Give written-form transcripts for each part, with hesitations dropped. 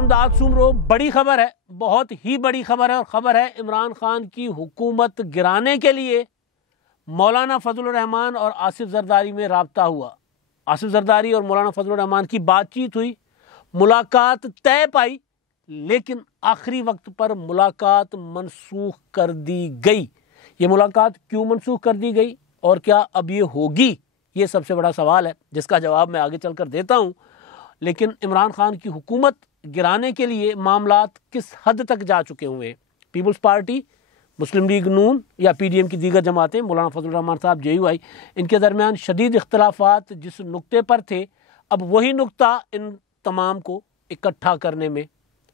امداد سومرو بڑی خبر ہے، بہت ہی بڑی خبر ہے، اور خبر ہے عمران خان کی حکومت گرانے کے لیے مولانا فضل الرحمان اور آصف زرداری میں رابطہ ہوا۔ آصف زرداری اور مولانا فضل الرحمان کی بات چیت ہوئی، ملاقات طے پائی، لیکن آخری وقت پر ملاقات منسوخ کر دی گئی۔ یہ ملاقات کیوں منسوخ کر دی گئی اور کیا اب یہ ہوگی، یہ سب سے بڑا سوال ہے جس کا جواب میں آگے چل کر دیتا ہوں۔ لیکن عمران خان کی حکومت گرانے کے لیے معاملات کس حد تک جا چکے ہوئے ہیں؟ پیپلز پارٹی، مسلم لیگ نون یا پی ڈی ایم کی دیگر جماعتیں، مولانا فضل الرحمان صاحب جے یو آئی، ان کے درمیان شدید اختلافات جس نقطے پر تھے، اب وہی نقطہ ان تمام کو اکٹھا کرنے میں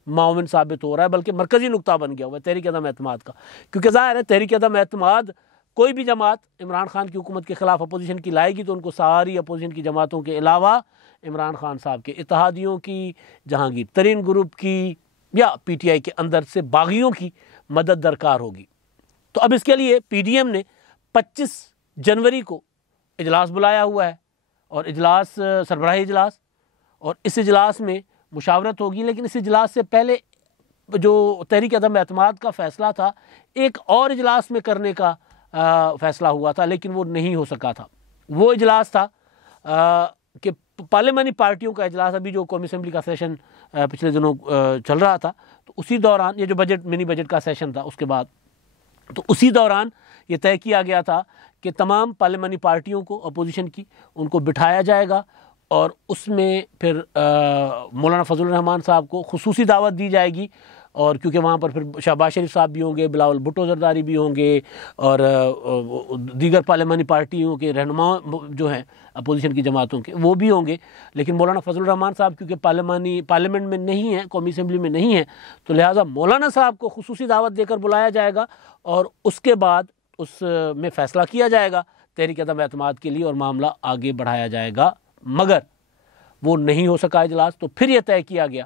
معاون ثابت ہو رہا ہے، بلکہ مرکزی نقطہ بن گیا ہوا ہے تحریک عدم اعتماد کا۔ کیونکہ ظاہر ہے تحریک عدم اعتماد کوئی بھی جماعت عمران خان کی حکومت کے خلاف اپوزیشن کی لائے گی تو ان کو ساری اپوزیشن کی جماعتوں کے علاوہ عمران خان صاحب کے اتحادیوں کی، جہانگیر ترین گروپ کی یا پی ٹی آئی کے اندر سے باغیوں کی مدد درکار ہوگی۔ تو اب اس کے لیے پی ڈی ایم نے 25 جنوری کو اجلاس بلایا ہوا ہے، اور اجلاس سربراہی اجلاس، اور اس اجلاس میں مشاورت ہوگی۔ لیکن اس اجلاس سے پہلے جو تحریک عدم اعتماد کا فیصلہ تھا، ایک اور اجلاس میں کرنے کا فیصلہ ہوا تھا، لیکن وہ نہیں ہو سکا تھا۔ وہ اجلاس تھا کہ پارلیمانی پارٹیوں کا اجلاس، ابھی جو قومی اسمبلی کا سیشن پچھلے دنوں چل رہا تھا، تو اسی دوران یہ جو منی بجٹ کا سیشن تھا اس کے بعد، تو اسی دوران یہ طے کیا گیا تھا کہ تمام پارلیمانی پارٹیوں کو، اپوزیشن کی، ان کو بٹھایا جائے گا، اور اس میں پھر مولانا فضل الرحمان صاحب کو خصوصی دعوت دی جائے گی، اور کیونکہ وہاں پر پھر شہباز شریف صاحب بھی ہوں گے، بلاول بھٹو زرداری بھی ہوں گے، اور دیگر پارلیمانی پارٹیوں کے رہنما جو ہیں اپوزیشن کی جماعتوں کے، وہ بھی ہوں گے۔ لیکن مولانا فضل الرحمان صاحب کیونکہ پارلیمنٹ میں نہیں ہیں، قومی اسمبلی میں نہیں ہیں، تو لہٰذا مولانا صاحب کو خصوصی دعوت دے کر بلایا جائے گا، اور اس کے بعد اس میں فیصلہ کیا جائے گا تحریک عدم اعتماد کے لیے، اور معاملہ آگے بڑھایا جائے گا۔ مگر وہ نہیں ہو سکا اجلاس، تو پھر یہ طے کیا گیا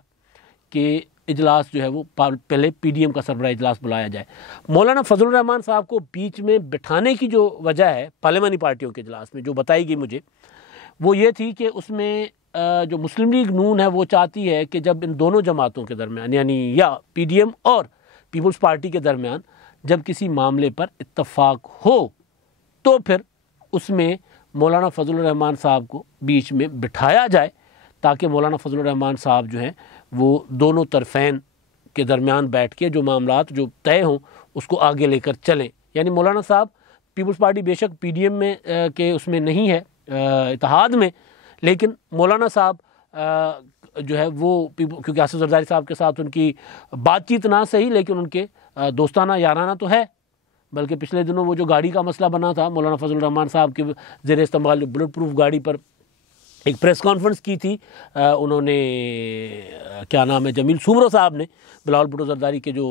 کہ اجلاس جو ہے وہ پہلے پی ڈی ایم کا سربراہ اجلاس بلایا جائے۔ مولانا فضل الرحمان صاحب کو بیچ میں بٹھانے کی جو وجہ ہے پارلیمانی پارٹیوں کے اجلاس میں، جو بتائی گئی مجھے، وہ یہ تھی کہ اس میں جو مسلم لیگ نون ہے وہ چاہتی ہے کہ جب ان دونوں جماعتوں کے درمیان، یعنی یا پی ڈی ایم اور پیپلز پارٹی کے درمیان جب کسی معاملے پر اتفاق ہو، تو پھر اس میں مولانا فضل الرحمان صاحب کو بیچ میں بٹھایا جائے، تاکہ مولانا فضل الرحمان صاحب جو ہیں وہ دونوں طرفین کے درمیان بیٹھ کے جو معاملات جو طے ہوں اس کو آگے لے کر چلیں۔ یعنی مولانا صاحب پیپلز پارٹی بے شک پی ڈی ایم میں کے اس میں نہیں ہے، اتحاد میں، لیکن مولانا صاحب جو ہے وہ کیونکہ آصف زرداری صاحب کے ساتھ ان کی بات چیت نہ صحیح، لیکن ان کے دوستانہ یارانہ تو ہے۔ بلکہ پچھلے دنوں وہ جو گاڑی کا مسئلہ بنا تھا، مولانا فضل الرحمان صاحب کے زیر استعمال بلٹ پروف گاڑی پر ایک پریس کانفرنس کی تھی انہوں نے، کیا نام ہے، جمیل سومرو صاحب نے، بلاول بھٹو زرداری کے جو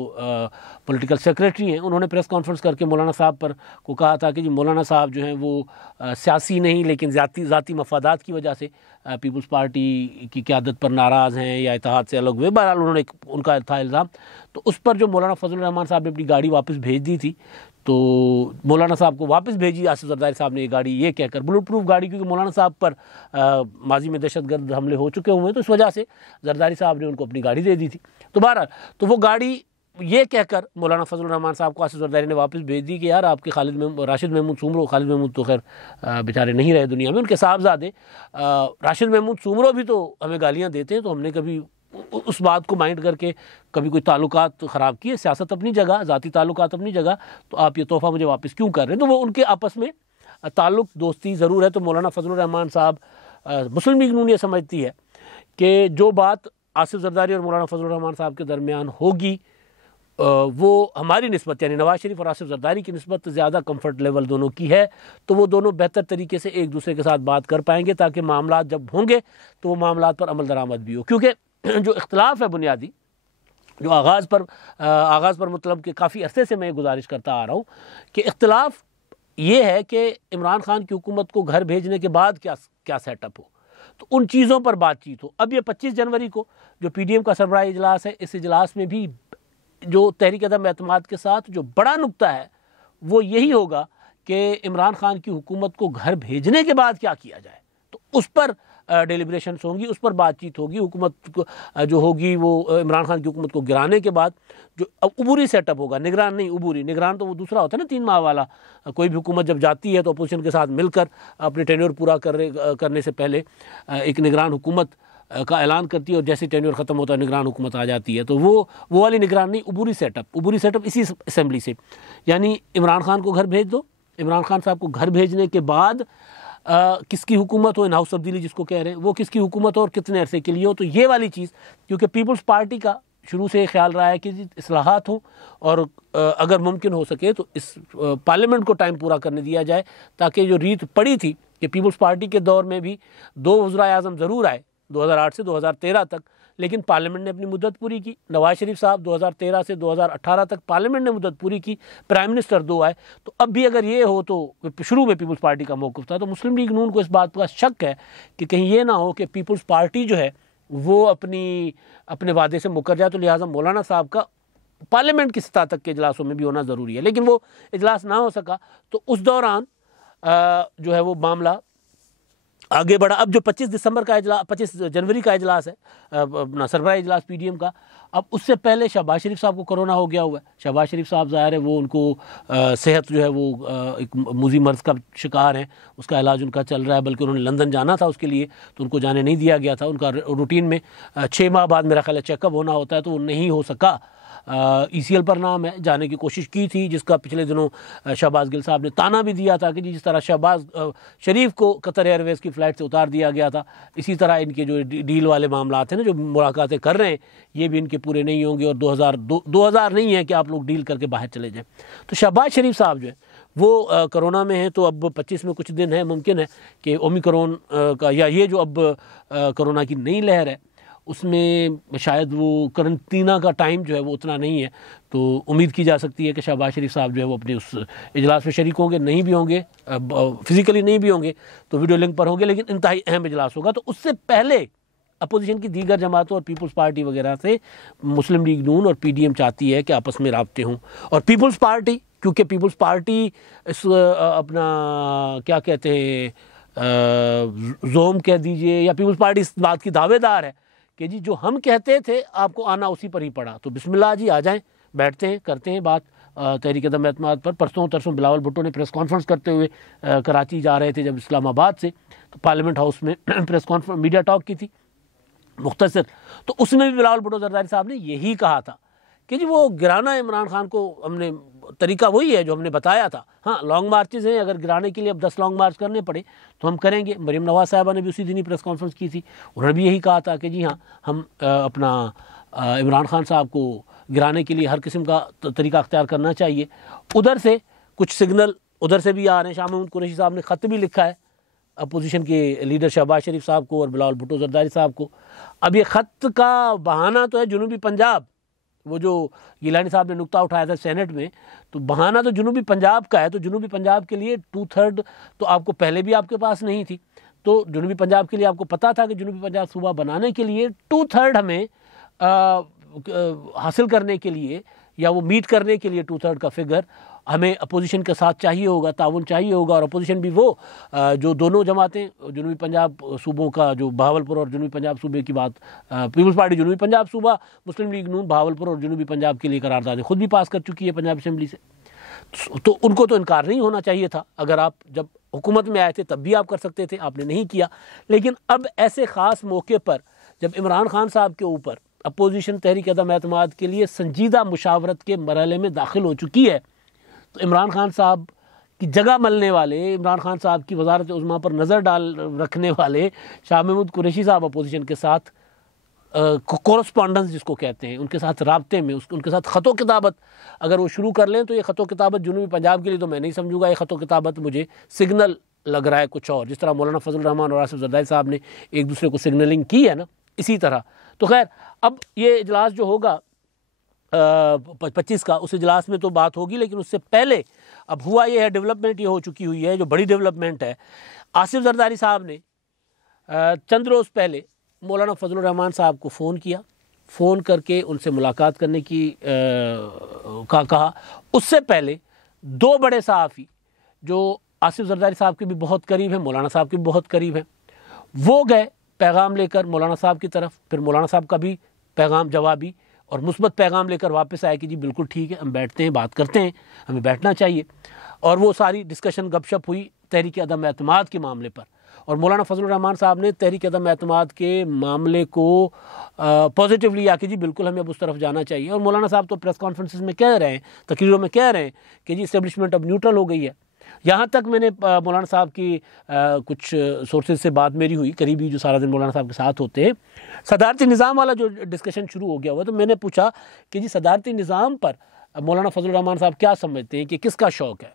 پولیٹیکل سیکریٹری ہیں، انہوں نے پریس کانفرنس کر کے مولانا صاحب پر کو کہا تھا کہ جی مولانا صاحب جو ہیں وہ سیاسی نہیں لیکن ذاتی مفادات کی وجہ سے پیپلز پارٹی کی قیادت پر ناراض ہیں یا اتحاد سے الگ ہوئے۔ بہرحال انہوں نے ان کا تھا الزام، تو اس پر جو مولانا فضل الرحمان صاحب نے اپنی گاڑی واپس بھیج دی تھی، تو مولانا صاحب کو واپس بھیجی آصف زرداری صاحب نے یہ گاڑی، یہ کہہ کر بلٹ پروف گاڑی، کیونکہ مولانا صاحب پر ماضی میں دہشت گرد حملے ہو چکے ہوئے ہیں، تو اس وجہ سے زرداری صاحب نے ان کو اپنی گاڑی دے دی تھی۔ تو بہرحال تو وہ گاڑی یہ کہہ کر مولانا فضل الرحمان صاحب کو آصف زرداری نے واپس بھیج دی کہ یار آپ کے راشد محمود سومرو، خالد محمود تو خیر بیچارے نہیں رہے دنیا میں، ان کے صاحبزادے راشد محمود سومرو بھی تو ہمیں گالیاں دیتے ہیں، تو ہم نے کبھی اس بات کو مائنڈ کر کے کبھی کوئی تعلقات خراب کیے، سیاست اپنی جگہ، ذاتی تعلقات اپنی جگہ، تو آپ یہ تحفہ مجھے واپس کیوں کر رہے ہیں؟ تو وہ ان کے آپس میں تعلق دوستی ضرور ہے۔ تو مولانا فضل الرحمان صاحب، مسلم لیگ نون یہ سمجھتی ہے کہ جو بات آصف زرداری اور مولانا فضل الرحمان صاحب کے درمیان ہوگی وہ ہماری نسبت، یعنی نواز شریف اور آصف زرداری کی نسبت زیادہ کمفرٹ لیول دونوں کی ہے، تو وہ دونوں بہتر طریقے سے ایک دوسرے کے ساتھ بات کر پائیں گے، تاکہ معاملات جب ہوں گے تو وہ معاملات پر عمل درآمد بھی ہو۔ کیونکہ جو اختلاف ہے بنیادی، جو آغاز پر مطلب کہ کافی عرصے سے میں یہ گزارش کرتا آ رہا ہوں کہ اختلاف یہ ہے کہ عمران خان کی حکومت کو گھر بھیجنے کے بعد کیا سیٹ اپ ہو، تو ان چیزوں پر بات چیت ہو۔ اب یہ 25 جنوری کو جو پی ڈی ایم کا سربراہی اجلاس ہے، اس اجلاس میں بھی جو تحریک عدم اعتماد کے ساتھ جو بڑا نقطہ ہے وہ یہی ہوگا کہ عمران خان کی حکومت کو گھر بھیجنے کے بعد کیا کیا جائے، تو اس پر ڈیلیبریشنس ہوں گی، اس پر بات چیت ہوگی. حکومت جو ہوگی وہ عمران خان کی حکومت کو گرانے کے بعد جو عبوری سیٹ اپ ہوگا، نگران نہیں عبوری، نگران تو وہ دوسرا ہوتا ہے نا 3 ماہ والا. کوئی بھی حکومت جب جاتی ہے تو اپوزیشن کے ساتھ مل کر اپنے ٹینیور پورا کرنے سے پہلے ایک نگران حکومت کا اعلان کرتی ہے، اور جیسے ٹینیور ختم ہوتا ہے نگران حکومت آ جاتی ہے. تو وہ والی نگران نہیں، عبوری سیٹ اپ اسی اسمبلی سے. یعنی عمران خان کو گھر بھیج دو، عمران خان صاحب کو گھر بھیجنے کے بعد کس کی حکومت ہو، ان ہاؤس تبدیلی جس کو کہہ رہے ہیں، وہ کس کی حکومت ہو اور کتنے عرصے کے لیے ہو. تو یہ والی چیز، کیونکہ پیپلز پارٹی کا شروع سے خیال رہا ہے کہ اصلاحات ہوں، اور اگر ممکن ہو سکے تو اس پارلیمنٹ کو ٹائم پورا کرنے دیا جائے، تاکہ جو ریت پڑی تھی کہ پیپلز پارٹی کے دور میں بھی 2 وزرائے اعظم ضرور آئے 2008 سے 2013 تک، لیکن پارلیمنٹ نے اپنی مدت پوری کی. نواز شریف صاحب 2013 سے 2018 تک پارلیمنٹ نے مدت پوری کی، پرائم منسٹر 2 آئے. تو اب بھی اگر یہ ہو، تو شروع میں پیپلز پارٹی کا موقف تھا، تو مسلم لیگ نون کو اس بات کا شک ہے کہ کہیں یہ نہ ہو کہ پیپلز پارٹی جو ہے وہ اپنے وعدے سے مکر جائے. تو لہٰذا مولانا صاحب کا پارلیمنٹ کی سطح تک کے اجلاسوں میں بھی ہونا ضروری ہے. لیکن وہ اجلاس نہ ہو سکا، تو اس دوران جو ہے وہ معاملہ آگے بڑھا. اب جو 25 جنوری کا اجلاس ہے، اپنا سربراہ اجلاس پی ڈی ایم کا، اب اس سے پہلے شہباز شریف صاحب کو کرونا ہو گیا ہوا ہے. شہباز شریف صاحب ظاہر ہے وہ ان کو صحت جو ہے وہ ایک موذی مرض کا شکار ہیں، اس کا علاج ان کا چل رہا ہے، بلکہ انہوں نے لندن جانا تھا اس کے لیے، تو ان کو جانے نہیں دیا گیا تھا. ان کا روٹین میں 6 ماہ بعد میرا خیال ہے چیک اپ ہونا ہوتا ہے، تو وہ نہیں ہو سکا. ای سی ایل پر نام ہے، جانے کی کوشش کی تھی، جس کا پچھلے دنوں شہباز گل صاحب نے تانا بھی دیا تھا کہ جس طرح شہباز شریف کو قطر ایئر ویز کی فلائٹ سے اتار دیا گیا تھا، اسی طرح ان کے جو ڈیل والے معاملات ہیں نا، جو ملاقاتیں کر رہے ہیں، یہ بھی ان کے پورے نہیں ہوں گے، اور 2000 نہیں ہے کہ آپ لوگ ڈیل کر کے باہر چلے جائیں. تو شہباز شریف صاحب جو ہے وہ کرونا میں ہیں. تو اب 25 میں کچھ دن ہے، ممکن ہے کہ اومیکرون کا یا یہ جو اب کرونا کی نئی لہر ہے اس میں شاید وہ قرنطینہ کا ٹائم جو ہے وہ اتنا نہیں ہے. تو امید کی جا سکتی ہے کہ شہباز شریف صاحب جو ہے وہ اپنے اس اجلاس میں شریک ہوں گے. نہیں بھی ہوں گے، فزیکلی نہیں بھی ہوں گے تو ویڈیو لنک پر ہوں گے، لیکن انتہائی اہم اجلاس ہوگا. تو اس سے پہلے اپوزیشن کی دیگر جماعتوں اور پیپلز پارٹی وغیرہ سے مسلم لیگ نون اور پی ڈی ایم چاہتی ہے کہ آپس میں رابطے ہوں. اور پیپلز پارٹی، کیونکہ پیپلز پارٹی اس اپنا کیا کہتے ہیں زوم کہہ دیجئے، یا پیپلز پارٹی اس بات کی دعوے دار ہے کہ جی جو ہم کہتے تھے آپ کو آنا اسی پر ہی پڑا. تو بسم اللہ جی، آ جائیں، بیٹھتے ہیں، کرتے ہیں بات تحریک عدم اعتماد پر. ترسوں بلاول بھٹو نے پریس کانفرنس کرتے ہوئے کراچی جا رہے تھے جب اسلام آباد سے، تو پارلیمنٹ ہاؤس میں پریس کانفرنس میڈیا ٹاک کی تھی مختصر. تو اس میں بھی بلاول بھٹو زرداری صاحب نے یہی کہا تھا کہ جی وہ گرانا عمران خان کو، ہم نے طریقہ وہی ہے جو ہم نے بتایا تھا. ہاں لانگ مارچز ہیں، اگر گرانے کے لیے اب 10 لانگ مارچ کرنے پڑے تو ہم کریں گے. مریم نواز صاحبہ نے بھی اسی دن ہی پریس کانفرنس کی تھی، انہوں نے بھی یہی کہا تھا کہ جی ہاں ہم اپنا عمران خان صاحب کو گرانے کے لیے ہر قسم کا طریقہ اختیار کرنا چاہیے. ادھر سے کچھ سگنل ادھر سے بھی آ رہے ہیں. شاہ محمود قریشی صاحب نے خط بھی لکھا ہے اپوزیشن کے لیڈر شہباز شریف صاحب کو اور بلاول بھٹو زرداری صاحب کو. اب یہ خط کا بہانہ تو ہے جنوبی پنجاب، وہ جو گیلانی صاحب نے نقطہ اٹھایا تھا سینٹ میں، تو بہانہ تو جنوبی پنجاب کا ہے. تو جنوبی پنجاب کے لیے 2/3 تو آپ کو پہلے بھی آپ کے پاس نہیں تھی. تو جنوبی پنجاب کے لیے آپ کو پتا تھا کہ جنوبی پنجاب صوبہ بنانے کے لیے 2/3 ہمیں حاصل کرنے کے لیے، یا وہ میٹ کرنے کے لیے 2/3 کا فگر ہمیں اپوزیشن کے ساتھ چاہیے ہوگا، تعاون چاہیے ہوگا. اور اپوزیشن بھی وہ جو دونوں جماعتیں جنوبی پنجاب صوبوں کا، جو بہاولپور اور جنوبی پنجاب صوبے کی بات، پیپلز پارٹی جنوبی پنجاب صوبہ، مسلم لیگ نون بہاولپور اور جنوبی پنجاب کے لیے قراردادیں خود بھی پاس کر چکی ہے پنجاب اسمبلی سے. تو ان کو تو انکار نہیں ہونا چاہیے تھا. اگر آپ جب حکومت میں آئے تھے تب بھی آپ کر سکتے تھے، آپ نے نہیں کیا. لیکن اب ایسے خاص موقع پر جب عمران خان صاحب کے اوپر اپوزیشن تحریک عدم اعتماد کے لیے سنجیدہ مشاورت کے مرحلے میں داخل ہو چکی ہے، تو عمران خان صاحب کی جگہ ملنے والے، عمران خان صاحب کی وزارت عظمیٰ پر نظر رکھنے والے شاہ محمود قریشی صاحب اپوزیشن کے ساتھ کورسپونڈنس جس کو کہتے ہیں، ان کے ساتھ رابطے میں، ان کے ساتھ خط و کتابت اگر وہ شروع کر لیں، تو یہ خط و کتابت جنوبی پنجاب کے لیے تو میں نہیں سمجھوں گا. یہ خط و کتابت مجھے سگنل لگ رہا ہے کچھ اور، جس طرح مولانا فضل الرحمان اور آصف زرداری صاحب نے ایک دوسرے کو سگنلنگ کی ہے نا، اسی طرح. تو خیر اب یہ اجلاس جو ہوگا 25 کا، اس اجلاس میں تو بات ہوگی، لیکن اس سے پہلے اب ہوا یہ ہے، ڈیولپمنٹ یہ ہو چکی ہوئی ہے، جو بڑی ڈیولپمنٹ ہے. آصف زرداری صاحب نے چند روز پہلے مولانا فضل الرحمان صاحب کو فون کر کے ان سے ملاقات کرنے کی کہا. اس سے پہلے 2 بڑے صحافی جو آصف زرداری صاحب کے بھی بہت قریب ہیں، مولانا صاحب کے بھی بہت قریب ہیں، وہ گئے پیغام لے کر مولانا صاحب کی طرف، پھر مولانا صاحب کا بھی پیغام جوابی اور مثبت پیغام لے کر واپس آئے کہ جی بالکل ٹھیک ہے، ہم بیٹھتے ہیں، بات کرتے ہیں، ہمیں بیٹھنا چاہیے. اور وہ ساری ڈسکشن گپ شپ ہوئی تحریک عدم اعتماد کے معاملے پر. اور مولانا فضل الرحمان صاحب نے تحریک عدم اعتماد کے معاملے کو پازیٹیولی آ کہ جی بالکل ہمیں اب اس طرف جانا چاہیے. اور مولانا صاحب تو پریس کانفرنسز میں کہہ رہے ہیں، تقریروں میں کہہ رہے ہیں کہ جی اسٹیبلشمنٹ اب نیوٹرل ہو گئی ہے. یہاں تک میں نے مولانا صاحب کی کچھ سورسز سے بات میری ہوئی، قریبی جو سارا دن مولانا صاحب کے ساتھ ہوتے ہیں، صدارتی نظام والا جو ڈسکشن شروع ہو گیا ہوا، تو میں نے پوچھا کہ جی صدارتی نظام پر مولانا فضل الرحمان صاحب کیا سمجھتے ہیں کہ کس کا شوق ہے؟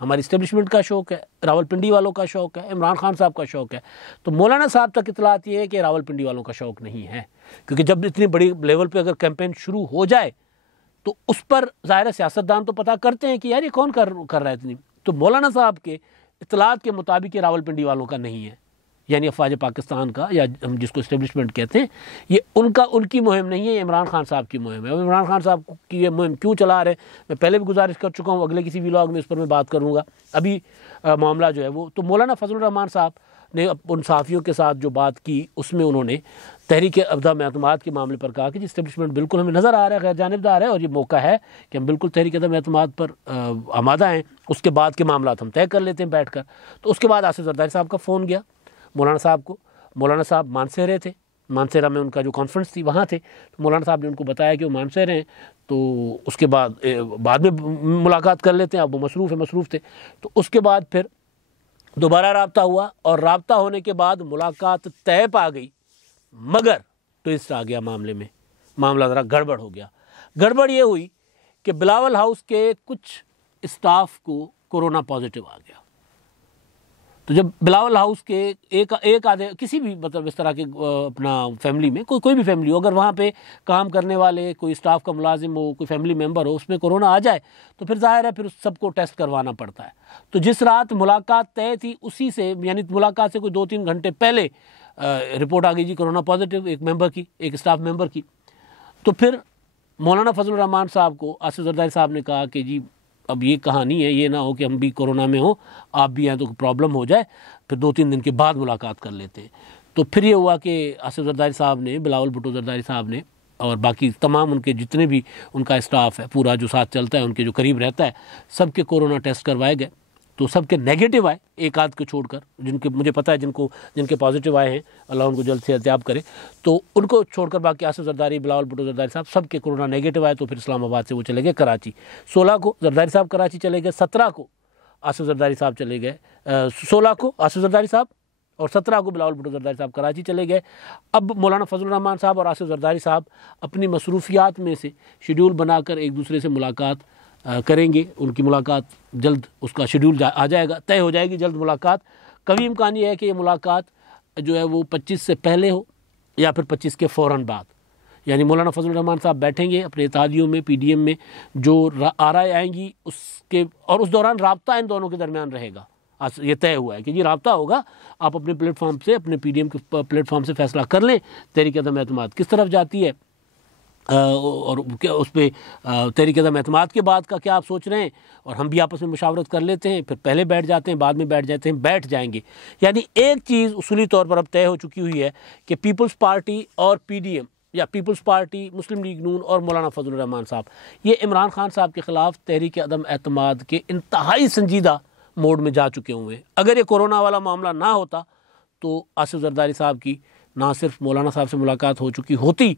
ہماری اسٹیبلشمنٹ کا شوق ہے، راول پنڈی والوں کا شوق ہے، عمران خان صاحب کا شوق ہے. تو مولانا صاحب تک اطلاعات یہ ہے کہ راول پنڈی والوں کا شوق نہیں ہے، کیونکہ جب اتنی بڑی لیول پہ اگر کیمپین شروع ہو جائے تو اس پر ظاہر سیاستدان تو پتہ کرتے ہیں کہ یار یہ کون کر رہا ہے اتنی. تو مولانا صاحب کے اطلاعات کے مطابق یہ راول پنڈی والوں کا نہیں ہے، یعنی افواج پاکستان کا، یا ہم جس کو اسٹیبلشمنٹ کہتے ہیں، یہ ان کی مہم نہیں ہے، یہ عمران خان صاحب کی مہم ہے. اور عمران خان صاحب کی یہ مہم کیوں چلا رہے، میں پہلے بھی گزارش کر چکا ہوں، اگلے کسی ویلاگ میں اس پر میں بات کروں گا. ابھی معاملہ جو ہے وہ تو مولانا فضل الرحمان صاحب نے ان صحافیوں کے ساتھ جو بات کی اس میں انہوں نے تحریک عدم اعتماد کے معاملے پر کہا کہ جی اسٹیبلشمنٹ بالکل ہمیں نظر آ رہا ہے غیر جانبدار ہے، اور یہ موقع ہے کہ ہم بالکل تحریک عدم اعتماد پر آمادہ ہیں، اس کے بعد کے معاملات ہم طے کر لیتے ہیں بیٹھ کر. تو اس کے بعد آصف زرداری صاحب کا فون گیا مولانا صاحب کو. مولانا صاحب مانسہرے تھے، مانسہرہ میں ان کا جو کانفرنس تھی وہاں تھے. تو مولانا صاحب نے ان کو بتایا کہ وہ مانسہرے ہیں، تو اس کے بعد میں ملاقات کر لیتے ہیں، اب وہ مصروف تھے. تو اس کے بعد پھر دوبارہ رابطہ ہوا، اور رابطہ ہونے کے بعد ملاقات طے پا گئی، مگر ٹوئسٹ آ گیا معاملے میں، معاملہ ذرا گڑبڑ ہو گیا. گڑبڑ یہ ہوئی کہ بلاول ہاؤس کے کچھ اسٹاف کو کورونا پازیٹیو آ گیا. تو جب بلاول ہاؤس کے ایک آدھے کسی بھی مطلب اس طرح کے اپنا فیملی میں کوئی بھی فیملی ہو، اگر وہاں پہ کام کرنے والے کوئی اسٹاف کا ملازم ہو، کوئی فیملی ممبر ہو، اس میں کورونا آ جائے تو پھر ظاہر ہے پھر سب کو ٹیسٹ کروانا پڑتا ہے. تو جس رات ملاقات طے تھی اسی سے، یعنی ملاقات سے کوئی 2-3 گھنٹے پہلے رپورٹ آ گئی جی کورونا پازیٹیو ایک اسٹاف ممبر کی. تو پھر مولانا فضل الرحمان صاحب کو آصف زرداری صاحب نے کہا کہ جی اب یہ کہانی ہے، یہ نہ ہو کہ ہم بھی کورونا میں ہوں، آپ بھی ہیں، تو پرابلم ہو جائے، پھر 2-3 دن کے بعد ملاقات کر لیتے ہیں. تو پھر یہ ہوا کہ آصف زرداری صاحب نے، بلاول بھٹو زرداری صاحب نے، اور باقی تمام ان کے جتنے بھی ان کا اسٹاف ہے پورا جو ساتھ چلتا ہے، ان کے جو قریب رہتا ہے، سب کے کورونا ٹیسٹ کروائے گئے. تو سب کے نیگیٹو آئے، ایک آدھ کو چھوڑ کر، جن کے مجھے پتہ ہے جن کے پازیٹیو آئے ہیں، اللہ ان کو جلد سے احتیاط کرے. تو ان کو چھوڑ کر باقی آصف زرداری، بلاول بھٹو زرداری صاحب سب کے کورونا نیگیٹو آئے. تو پھر اسلام آباد سے وہ چلے گئے کراچی. 16 کو زرداری صاحب کراچی چلے گئے، 17 کو آصف زرداری صاحب چلے گئے، 16 کو آصف زرداری صاحب اور 17 کو بلاول بھٹو زرداری صاحب کراچی چلے گئے. اب مولانا فضل الرحمان صاحب اور آصف زرداری صاحب اپنی مصروفیات میں سے شیڈول بنا کر ایک دوسرے سے ملاقات کریں گے. ان کی ملاقات جلد، اس کا شیڈول آ جائے گا، طے ہو جائے گی جلد ملاقات. کبھی امکان یہ ہے کہ یہ ملاقات جو ہے وہ 25 سے پہلے ہو یا پھر 25 کے فوراً بعد. یعنی مولانا فضل الرحمان صاحب بیٹھیں گے اپنے اتحادیوں میں، پی ڈی ایم میں جو آرائیں آئیں گی اس کے، اور اس دوران رابطہ ان دونوں کے درمیان رہے گا. یہ طے ہوا ہے کہ یہ رابطہ ہوگا، آپ اپنے پلیٹ فارم سے، اپنے پی ڈی ایم کے پلیٹ فارم سے فیصلہ کر لیں تحریک عدم اعتماد کس طرف جاتی ہے، اور اس پہ تحریک عدم اعتماد کے بعد کا کیا آپ سوچ رہے ہیں، اور ہم بھی آپس میں مشاورت کر لیتے ہیں، پھر پہلے بیٹھ جاتے ہیں، بعد میں بیٹھ جاتے ہیں، بیٹھ جائیں گے. یعنی ایک چیز اصولی طور پر اب طے ہو چکی ہوئی ہے کہ پیپلز پارٹی اور پی ڈی ایم، یا پیپلز پارٹی، مسلم لیگ نون اور مولانا فضل الرحمان صاحب، یہ عمران خان صاحب کے خلاف تحریک عدم اعتماد کے انتہائی سنجیدہ موڈ میں جا چکے ہوئے. اگر یہ کورونا والا معاملہ نہ ہوتا تو آصف زرداری صاحب کی نہ صرف مولانا صاحب سے ملاقات ہو چکی ہوتی،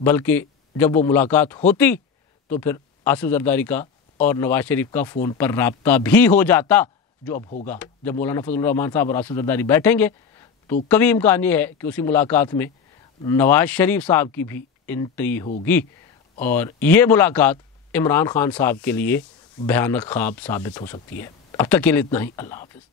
بلکہ جب وہ ملاقات ہوتی تو پھر آصف زرداری کا اور نواز شریف کا فون پر رابطہ بھی ہو جاتا، جو اب ہوگا. جب مولانا فضل الرحمان صاحب اور آصف زرداری بیٹھیں گے تو کبھی امکان یہ ہے کہ اسی ملاقات میں نواز شریف صاحب کی بھی انٹری ہوگی، اور یہ ملاقات عمران خان صاحب کے لیے بھیانک خواب ثابت ہو سکتی ہے. اب تک کے لیے اتنا ہی. اللہ حافظ.